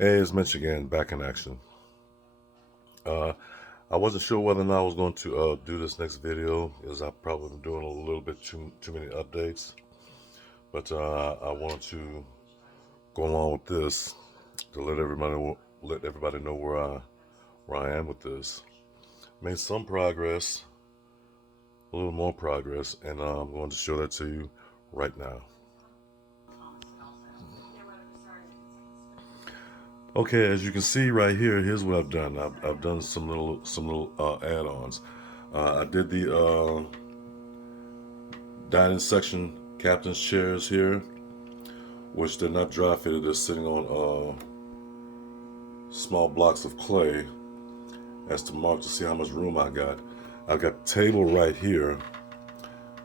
Hey, it's Mitch again, back in action. Uh, I wasn't sure whether or not I was going to do this next video, as I've probably been doing a little bit too many updates. But I wanted to go along with this to let everybody know where I am with this. Made some progress, a little more progress, and I'm going to show that to you right now. Okay, as you can see right here, here's what I've done. I've done some little add-ons. I did the dining section captain's chairs here, which they're not dry fitted. They're sitting on small blocks of clay as to mark to see how much room I got. I've got the table right here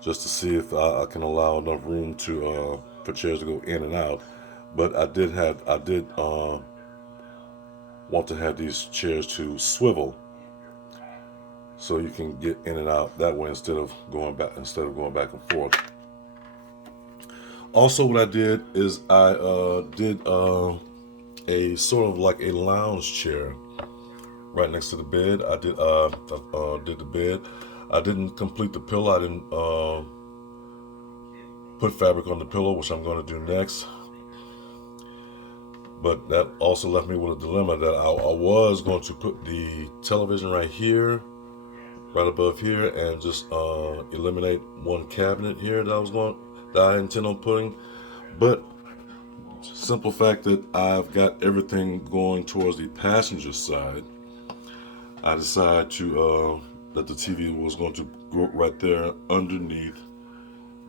just to see if I can allow enough room to for chairs to go in and out. But I did want to have these chairs to swivel so you can get in and out that way instead of going back and forth. Also, what I did is I did a sort of like a lounge chair right next to the bed. I did the bed. I didn't complete the pillow. I didn't put fabric on the pillow, which I'm going to do next. But that also left me with a dilemma that I was going to put the television right here, right above here, and just eliminate one cabinet here that I intend on putting. But simple fact that I've got everything going towards the passenger side, I decided to that the TV was going to go right there underneath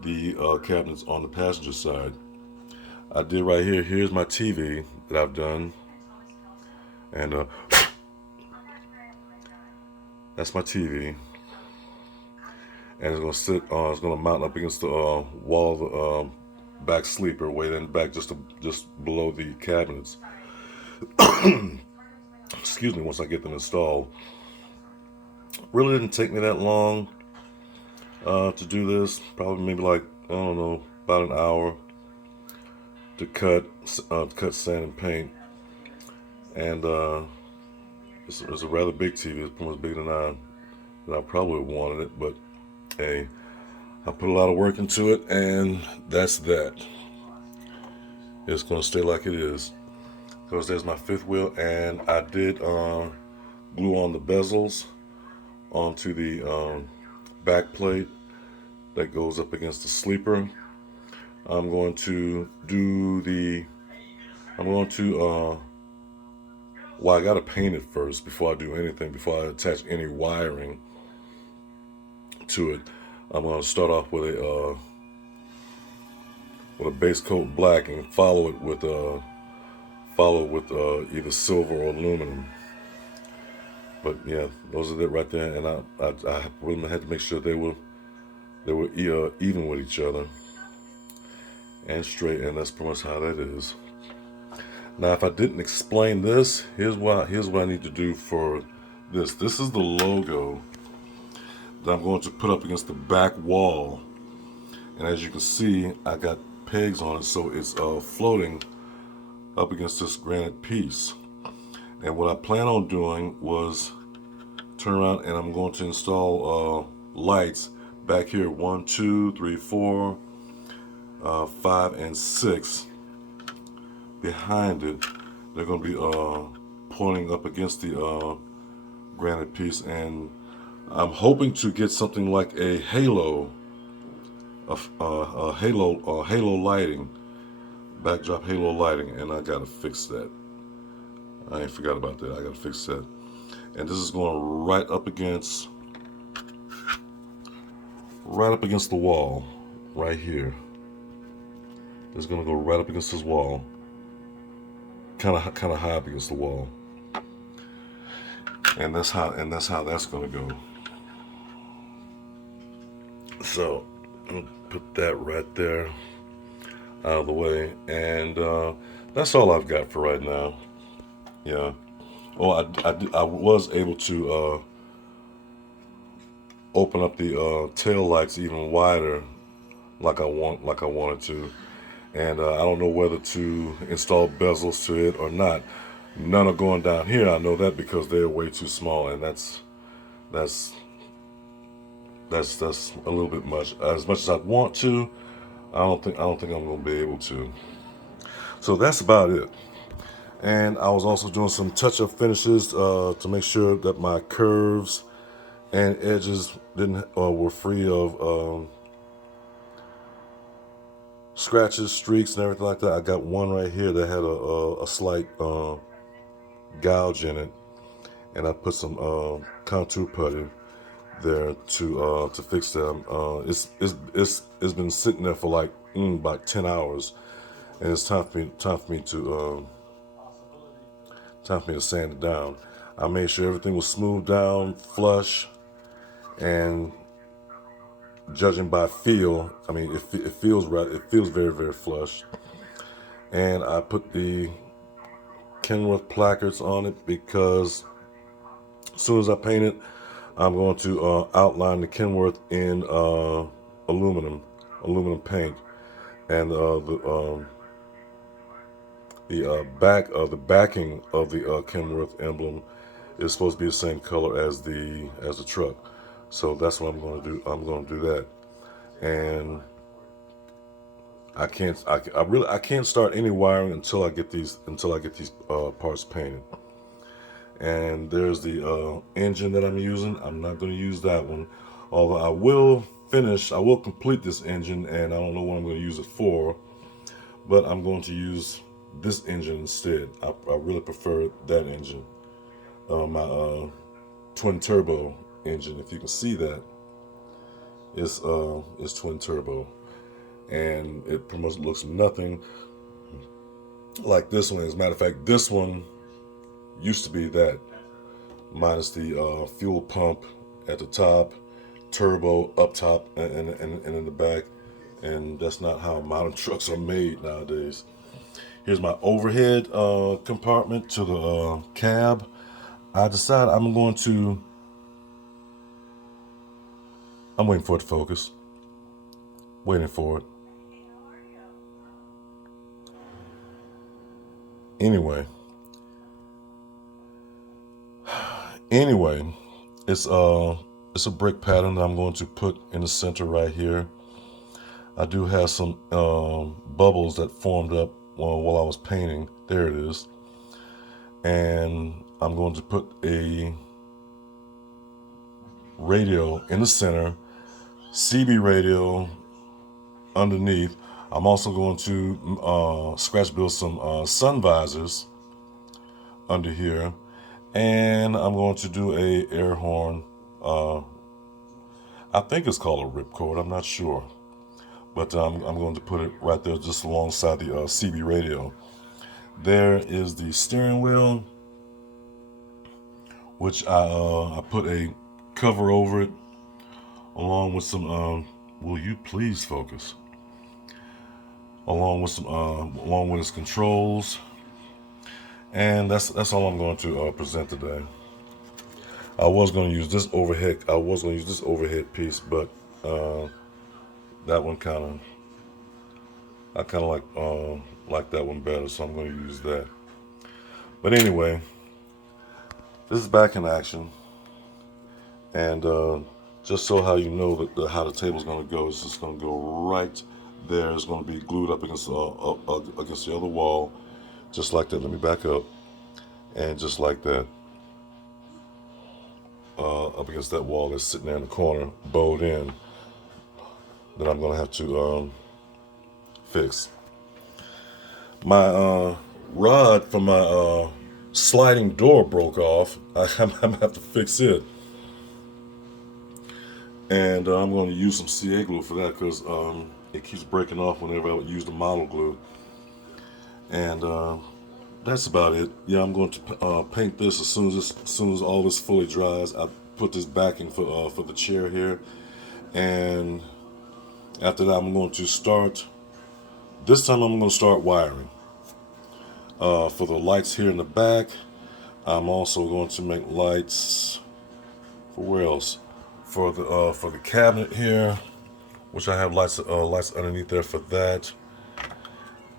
the cabinets on the passenger side. I did right here. Here's my TV that I've done, and that's my TV, and it's gonna sit. It's gonna mount up against the wall of the back sleeper, way in the back, just below the cabinets. Excuse me. Once I get them installed, really didn't take me that long to do this. Probably maybe like, I don't know, about an hour to cut, sand, and paint. And it's a rather big TV. It's pretty much bigger than I probably wanted it. But hey, I put a lot of work into it, and that's that. It's gonna stay like it is. Because there's my fifth wheel, and I did glue on the bezels onto the back plate that goes up against the sleeper. I'm going to do the. I'm going to. Well, I gotta paint it first before I do anything. Before I attach any wiring to it, I'm going to start off with a base coat black and follow it with either silver or aluminum. But yeah, those are it right there, and I really had to make sure they were even with each other and straight, and that's pretty much how that is. Now, if I didn't explain this, here's what I need to do for this. This is the logo that I'm going to put up against the back wall, and as you can see, I got pegs on it, so it's floating up against this granite piece. And what I plan on doing was turn around, and I'm going to install lights back here, 1, 2, 3, 4, 5, and 6 behind it. They're going to be pointing up against the granite piece, and I'm hoping to get something like a halo, halo lighting, backdrop halo lighting, and I gotta fix that. I ain't forgot about that. I gotta fix that. And this is going right up against the wall, right here. It's gonna go right up against this wall, kind of high up against the wall, and that's how that's gonna go. So I'll put that right there out of the way, and that's all I've got for right now. Yeah. Well, I was able to open up the tail lights even wider, like I wanted to, and I don't know whether to install bezels to it or not. None are going down here. I know that because they're way too small, and that's a little bit much. As much as I want to, I don't think I'm gonna be able to. So that's about it. And I was also doing some touch-up finishes to make sure that my curves and edges didn't were free of scratches, streaks, and everything like that. I got one right here that had a slight gouge in it, and I put some contour putty there to fix them. It's been sitting there for like about 10 hours, and it's time for me to sand it down. I made sure everything was smoothed down, flush, and judging by feel, I mean it feels right. It feels very, very flush. And I put the Kenworth placards on it because as soon as I paint it, I'm going to outline the Kenworth in aluminum paint, and the backing of the Kenworth emblem is supposed to be the same color as the truck. So that's what I'm going to do. I'm going to do that, and I can't start any wiring until I get these parts painted. And there's the engine that I'm using. I'm not going to use that one, although I will complete this engine, and I don't know what I'm going to use it for, but I'm going to use this engine instead. I really prefer that engine, my twin turbo engine. If you can see that, it's twin turbo, and it pretty much looks nothing like this one. As a matter of fact, this one used to be that, minus the fuel pump at the top, turbo up top and in the back, and that's not how modern trucks are made nowadays. Here's my overhead compartment to the cab. I decided I'm waiting for it to focus. Waiting for it. Anyway, it's a brick pattern that I'm going to put in the center right here. I do have some bubbles that formed up while I was painting. There it is. And I'm going to put a radio in the center, CB radio underneath. I'm also going to scratch build some sun visors under here, and I'm going to do a air horn. I think it's called a ripcord. I'm not sure, but I'm going to put it right there, just alongside the CB radio. There is the steering wheel, which I put a cover over it, along with some. Will you please focus? Along with its controls, and that's all I'm going to present today. I was going to use this overhead piece, but that one I kind of like that one better, so I'm going to use that. But anyway, this is back in action, and just so how you know how the table's going to go, it's just going to go right there. It's going to be glued up against the other wall, just like that. Let me back up, and just like that, up against that wall that's sitting there in the corner, bowed in. That I'm going to have to fix. My rod from my sliding door broke off. I'm going to have to fix it. And I'm going to use some CA glue for that, because it keeps breaking off whenever I use the model glue. And that's about it. Yeah, I'm going to paint this as soon as all this fully dries. I put this backing for the chair here, and after that I'm going to start. This time I'm going to start wiring for the lights here in the back. I'm also going to make lights for where else? For the cabinet here, which I have lights underneath there for that.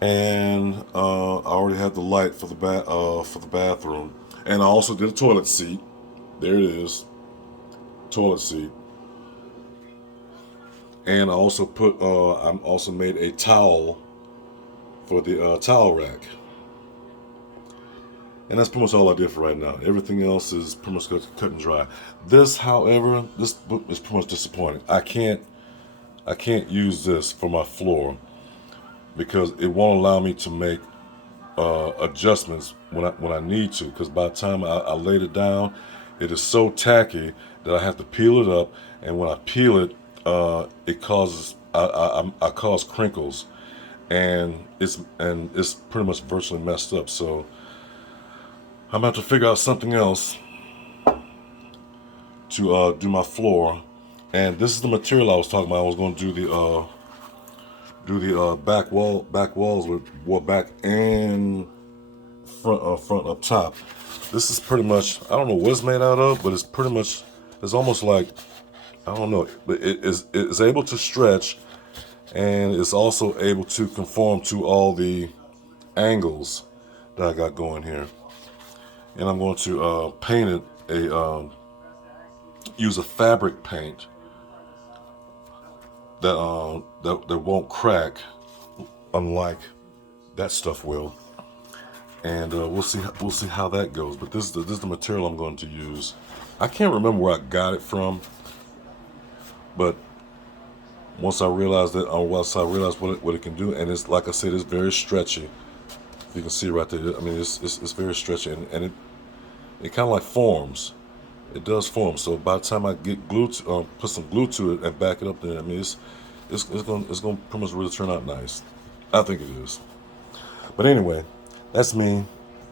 And I already had the light for the bathroom, and I also did a toilet seat. There it is, toilet seat. And I also I also made a towel for the towel rack. And that's pretty much all I did for right now. Everything else is pretty much cut and dry. This, however, this is pretty much disappointing. I can't use this for my floor because it won't allow me to make adjustments when I need to. Because by the time I laid it down, it is so tacky that I have to peel it up, and when I peel it, it causes I cause crinkles, and it's pretty much virtually messed up. So I'm gonna have to figure out something else to do my floor. And this is the material I was talking about. I was going to do the back walls with back and front up top. This is pretty much, I don't know what it's made out of, but it's almost like, I don't know, but it's able to stretch, and it's also able to conform to all the angles that I got going here. And I'm going to paint it use a fabric paint that won't crack, unlike that stuff will. And we'll see how that goes. But this is the material I'm going to use. I can't remember where I got it from, but once I realized what it can do, and it's like I said, it's very stretchy. You can see right there. I mean, it's very stretchy, and it kind of like forms. It does form. So by the time I get put some glue to it and back it up there, I mean, it's going to pretty much really turn out nice. I think it is. But anyway, that's me,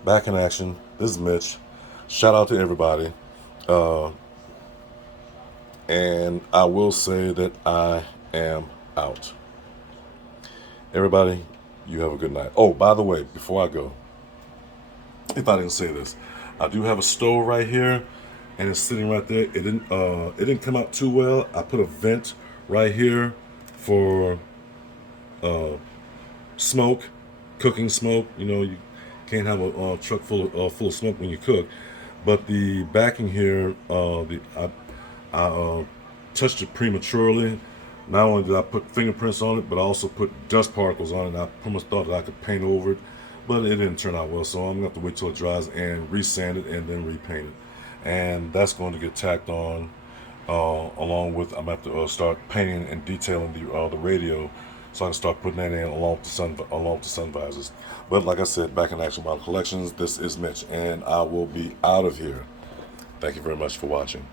back in action. This is Mitch. Shout out to everybody. And I will say that I am out. Everybody, you have a good night. Oh, by the way, before I go, if I didn't say this, I do have a stove right here, and it's sitting right there. It didn't come out too well. I put a vent right here for smoke, cooking smoke. You know, you can't have a truck full of smoke when you cook. But the backing here, I touched it prematurely. Not only did I put fingerprints on it, but I also put dust particles on it. And I pretty much thought that I could paint over it, but it didn't turn out well. So I'm gonna have to wait till it dries and resand it and then repaint it. And that's going to get tacked on along with, I'm gonna have to start painting and detailing the radio, so I can start putting that in along with the sun visors. But like I said, back in Action Model Collections, this is Mitch, and I will be out of here. Thank you very much for watching.